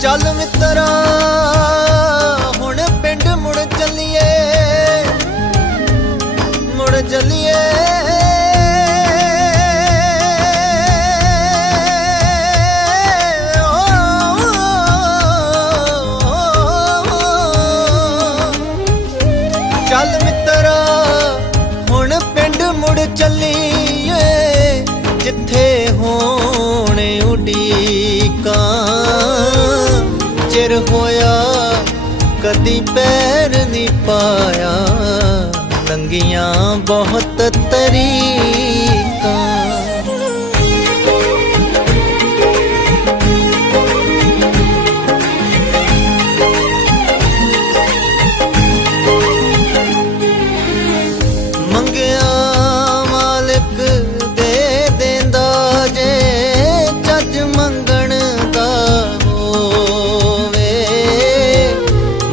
ਚੱਲ ਮਿੱਤਰਾ ਹੁਣ ਪਿੰਡ ਮੁੜ ਚੱਲੀਏ, ਮੁੜ ਚੱਲੀਏ। ਚੱਲ ਮਿੱਤਰਾ ਹੁਣ ਪਿੰਡ ਮੁੜ ਚੱਲੀਏ, ਜਿੱਥੇ ਹੋਣ ਉਡੀਕਾਂ। ਚਿਰ ਹੋਇਆ ਕਦੀ ਪੈਰ ਨਹੀਂ ਪਾਇਆ, ਲੰਘੀਆਂ ਬਹੁਤ ਤਰੀਕਾਂ। ਮੰਗਿਆ ਮਾਲਕ ਦੇ ਦੇਂਦਾ ਜੇ, ਚੱਜ ਮੰਗਣ ਦਾ ਹੋਵੇ।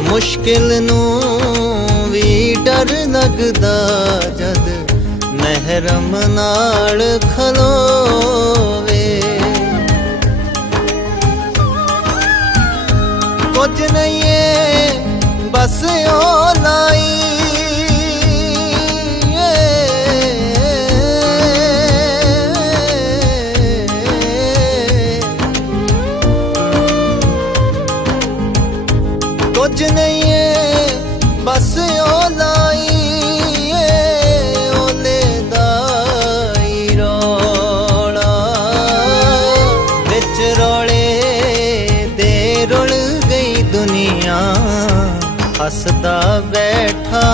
ਮੁਸ਼ਕਿਲ ਨੂੰ ਵੀ ਡਰ ਲੱਗਦਾ ਜਦ ਮਹਿਰਮ ਨਾਲ ਖਲੋਵੇ। ਕੁਝ ਨਹੀਂ ਏ ਬਸ ਉਹ ਲਾਈ, ਕੁਝ ਨਹੀਂ ਏ ਬਸ ਉਹ ਲਾਈ। ਓਲੇ ਦਾ ਹੀ ਰੌਲਾ, ਵਿੱਚ ਰੌਲੇ ਦੇ ਰੁਲ ਗਈ ਦੁਨੀਆ। ਹੱਸਦਾ ਬੈਠਾ